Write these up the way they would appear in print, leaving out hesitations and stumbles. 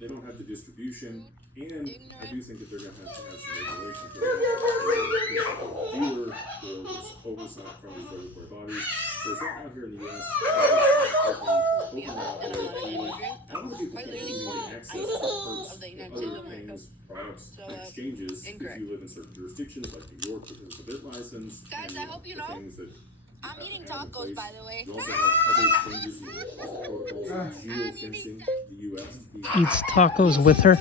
they don't have the distribution, and I do think that they're going to have some regulations. Dealer will oversight from these regulatory bodies. There's right now here in the U.S. Open I don't think people can even access to perks of other things, products, exchanges if you live in certain jurisdictions like New York because of the bit license. Guys, I hope you know. I'm eating tacos, by the way. You also have other exchanges and protocols like geofencing the U.S. Eats tacos with her.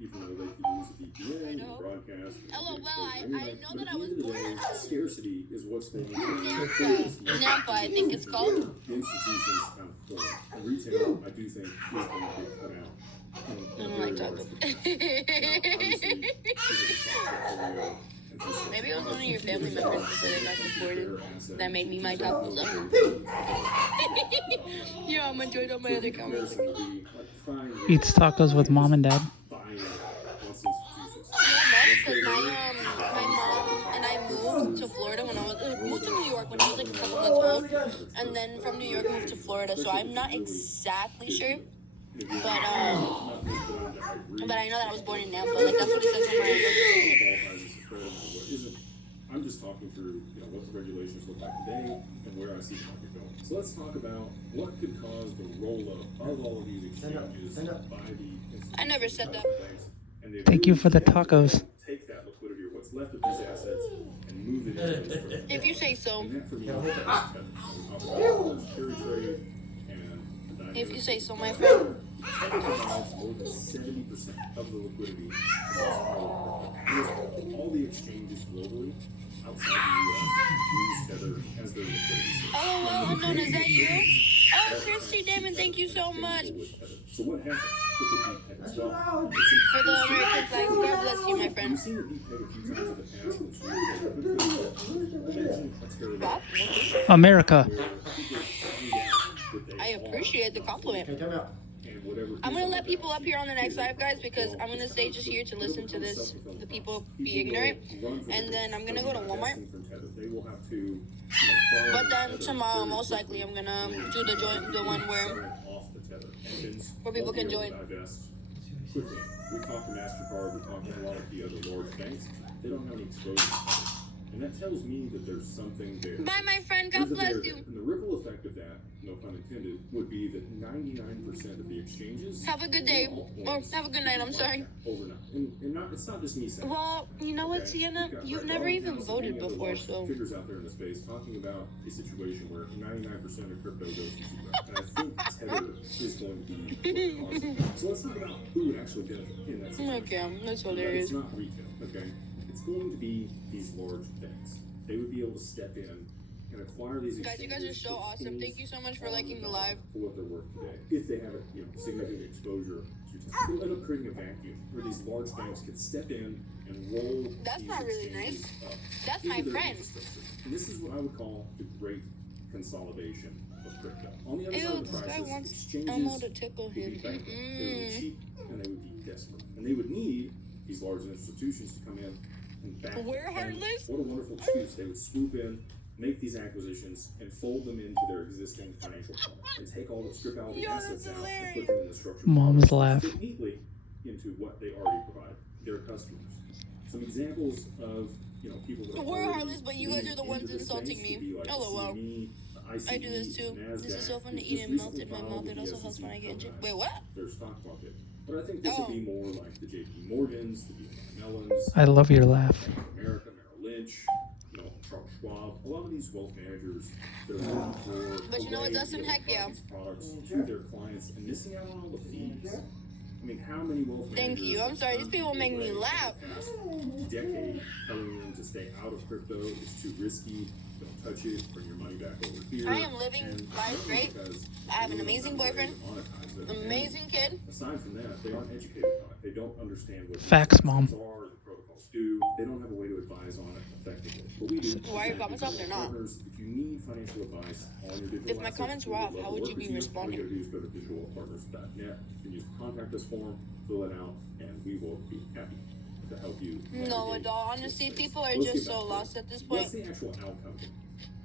Even though they can use a VPN and broadcast. LOL, I know that I was born. Scarcity is what's going Nampa, I think it's called. Institutions out for retail, I do think is going to get cut out. I don't like tacos. Maybe it was one of your family members that said it got supported that made me my tacos up. Yeah, I'm enjoying all my other comments. Eats tacos with mom and dad. Because my mom and I moved to Florida when I was moved to New York when I was like a couple months old, and then from New York moved to Florida. So I'm not exactly sure, but I know that I was born in Nampa. Like that's what it says on my register. I'm just talking through, what the regulations look like today and where I see the market going. So let's talk about what could cause the roll-up of all of these exchanges by the... I never said that. Thank you for the tacos. Take that liquidity or what's left of these assets and move it into this. If you say so. If you say so, my friend. Provides more than 70% of the liquidity all the exchanges globally outside the U.S. use Tether as their liquidity source. Oh, well, unknown, is that you? Oh, Christy Damon, thank you so much. So what happens if it For the American flags, God bless you, my friend. You've seen it be pegged a few times in the past. America. I appreciate the compliment. I'm going to let people up here on the next live, guys, because I'm going to stay just here to listen to this, the people be ignorant, and then I'm going to go to Walmart. But then tomorrow, most likely, I'm going to do the one where people can join. We talked to MasterCard, we talked to a lot of the other large banks. They don't have any exposure. And that tells me that there's something there. Bye, my friend. God bless you. And the ripple effect of that, no pun intended, would be that 99% of the exchanges... Have a good day. Or have a good night, I'm sorry. Overnight. And it's not just me saying. Well, you know what, Sienna? You've never even voted before, so... Figures out there in the space talking about a situation where 99% of crypto goes to zero. And I think Tether is going to be what causes that. So let's talk about who would actually benefit in that situation. Okay, that's hilarious. It's not retail, okay? It's going to be these large banks. They would be able to step in and acquire these. Guys, you guys are so awesome. Thank you so much for liking the live. For what they're worth today, if they have a significant exposure, they'll end up creating a vacuum where these large banks can step in and roll. That's not really nice. That's my friend. And this is what I would call the great consolidation of crypto. On the other side of the this guy crisis, wants Elmo to tickle would be him. bankrupt. They would be cheap and they would be desperate, and they would need these large institutions to come in. We're heartless. What a wonderful excuse. They would swoop in, make these acquisitions, and fold them into their existing financial plan, and take all the strip out the assets out and put them in the structured Mom's laugh. fit neatly into what they already provide their customers. Some examples of people that we're heartless, but you guys are the ones insulting me. Like LOL. ICE, I do this too. NASDAQ. This is so fun to eat and melt in my mouth. It also helps when I get Wait, what? Their stock market. But I think this would be more like the JP Morgans, the BNY Mellons. I love your laugh. America, Merrill Lynch, Charles Schwab. A lot of these wealth managers that are looking for But you know what, Dustin? Heck yeah. these products to their clients and missing out on all the fees. I mean, how many wealth managers? Thank you. I'm sorry. These people make me laugh. Decade telling them to stay out of crypto. It's too risky. Don't touch it. Bring your money back over here. I am living life great. I have an amazing boyfriend. Amazing kid. Aside from that, they aren't educated on it. They don't understand what Facts, Mom. are, the protocols do. They don't have a way to advise on it effectively. But we do. Why are your comments up? They're not. Partners, if you need financial advice on your digital If my assets, comments were off, how would you be responding? All you gotta do is go to digitalpartners.net. You can use the contact us form, fill it out, and we will be happy to help you. No, at all. Honestly, people are just so lost at this point. What's the actual outcome?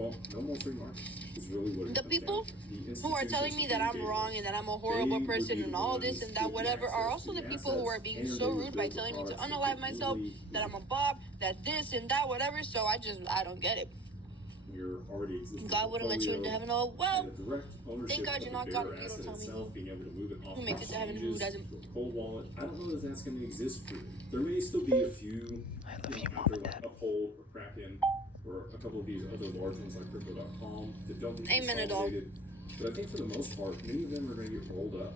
Well, no more free markets is really what it The comes people down to. The who are telling me that I'm wrong and that I'm a horrible person and all this and that whatever are also the people who are being so rude by telling me to unalive myself, that I'm a bop, that this and that whatever. So I don't get it. Your already existing God wouldn't let you into heaven. Oh well. and the direct ownership Thank God of you're the not God bearer if you don't asset tell me itself, being able to move it off who makes it to heaven and who exchanges doesn't. with a cold wallet. I don't know that that's going to exist for you. There may still be a few I love you, out Mom there and like Dad. Uphold or Kraken or a couple of these other large ones like Crypto.com that don't get Amen it all. consolidated. But I think for the most part, many of them are going to get rolled up.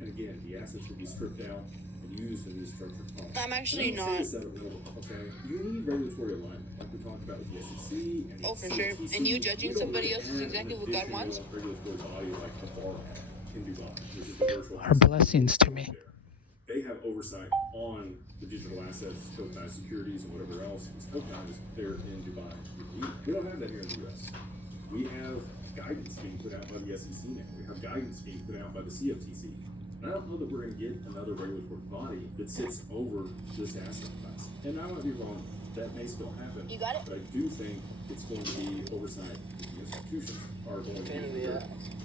And again, the assets will be stripped out and used in these structured funds. I'm actually And I'm not. saying this out of nowhere, okay? You need regulatory alignment, like we talked about with the SEC and Oh, for sure. CFTC. And you judging don't somebody really else is have exactly an what God additional wants. regulatory body like the FAR in Dubai, which is the virtual Are blessings to me. there. They have oversight on the digital assets, tokenized securities, and whatever else is tokenized there in Dubai. We don't have that here in the U.S. We have guidance being put out by the SEC now. We have guidance being put out by the CFTC. And I don't know that we're going to get another regulatory body that sits over this asset class. And I might be wrong. That may still happen. You got it? But I do think it's going to be oversight. The institutions are going to be there.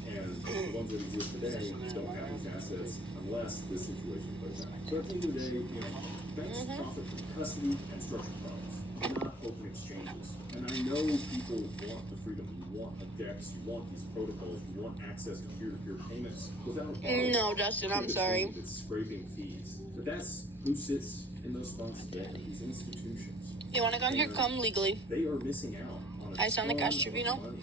And the ones that exist today don't have these assets unless this situation plays out. So at the end of the day, you know, banks profit from custody and structured products, not open exchanges. And I know people want the freedom. You want a DEX, you want these protocols, you want access to peer-to-peer payments without No, Dustin, I'm sorry. It's scraping fees. But that's who sits in those funds today, these institutions. You want to come here? Come legally. They are missing out on a I sound like ton Ash of Trevino? money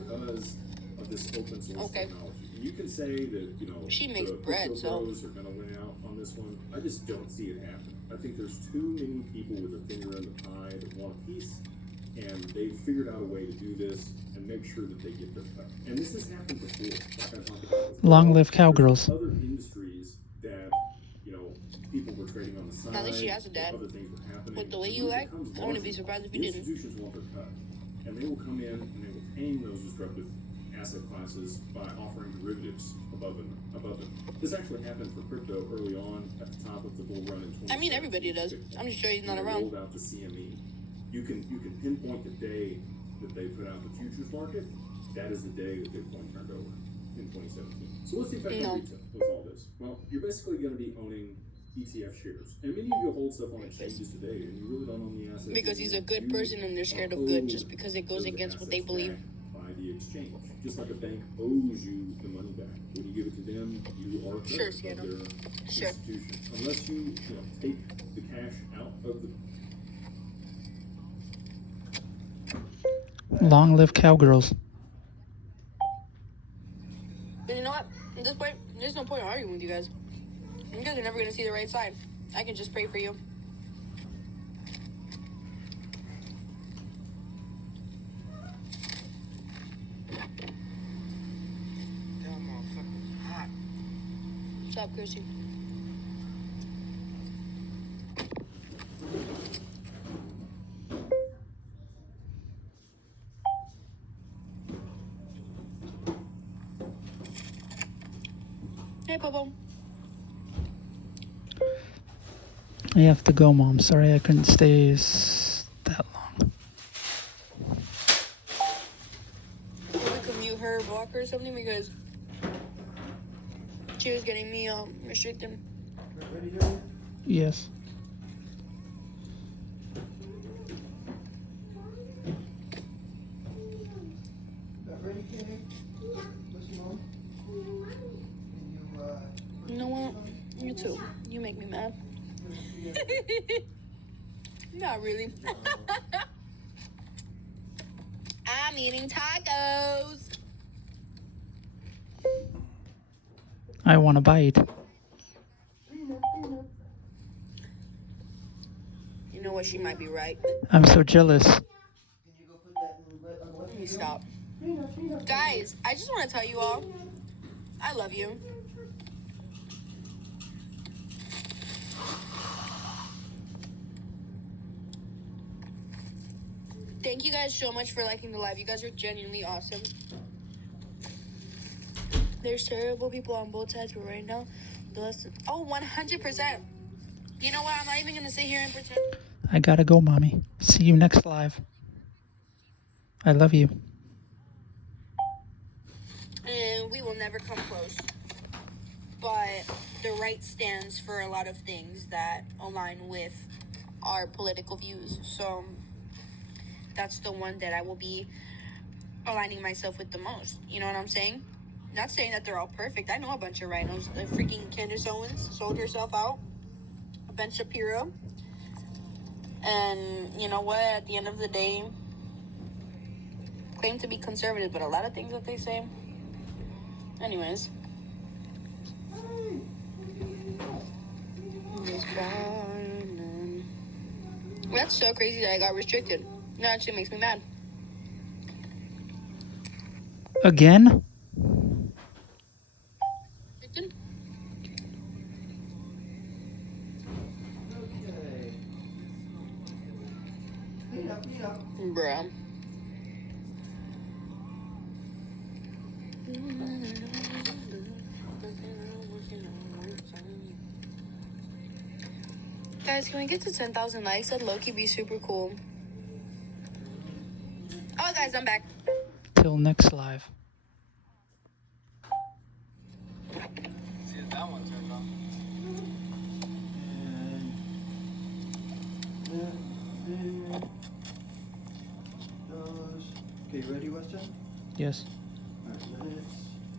because of this open source Okay. technology. And you can say that, you know, She makes the bread, crypto so- bros are going to win out on this one. I just don't see it happen. I think there's too many people with their finger in the pie that want a piece, and they've figured out a way to do this and make sure that they get their cut. And this has happened before, like I talked about. before. Long live cowgirls. There's other industries that, you know, people were trading on the side. At least she has a dad. Other things were happening. With the way And you when it act, becomes I wouldn't be larger, surprised if you the didn't. Institutions want their cut, and they will come in and they will tame those disruptive asset classes by offering derivatives above them. This actually happened for crypto early on at the top of the bull run in 2017. I mean, everybody does. I'm just sure he's not When they around. rolled out the CME. You can pinpoint the day that they put out the futures market. That is the day that Bitcoin turned over in 2017. So what's the effect No. on retail with all this? Well, you're basically going to be owning ETF shares, and many of you hold stuff on exchanges today, and you really don't own the assets. Because he's a good person and they're scared of good just because it goes against what they believe. By the exchange, just like a bank owes you the money back. When you give it to them, you are a Sure, credit Sienna. of their Sure. institution. Unless you take the cash out of the Long live cowgirls. And you know what? At this point, there's no point in arguing with you guys. You guys are never going to see the right side. I can just pray for you. What's up, Chrissy? Hey, Popo. I have to go, Mom. Sorry I couldn't stay that long. We could mute her, block her or something because she was getting me restricted. Yes. You know what? You too. You make me mad. Not really. I'm eating tacos. I want to bite. You know what? She might be right. I'm so jealous. Let me stop. Guys, I just want to tell you all, I love you. Thank you guys so much for liking the live. You guys are genuinely awesome. There's terrible people on both sides, but right now, bless. Oh, 100%. You know what? I'm not even going to sit here and pretend. I gotta go, Mommy. See you next live. I love you. will never come close. But the right stands for a lot of things that align with our political views. So that's the one that I will be aligning myself with the most. You know what I'm saying? Not saying that they're all perfect. I know a bunch of rhinos. The freaking Candace Owens sold herself out. Ben Shapiro. And you know what? At the end of the day, claim to be conservative, but a lot of things that they say. Anyways. That's so crazy that I got restricted. That actually makes me mad. Again? Restricted? Bruh. Guys, can we get to 10,000 likes? That'd low-key be super cool. Oh, guys, I'm back. Till next live. See if that one turns on. Okay, you ready, Weston? Yes. Alright, let's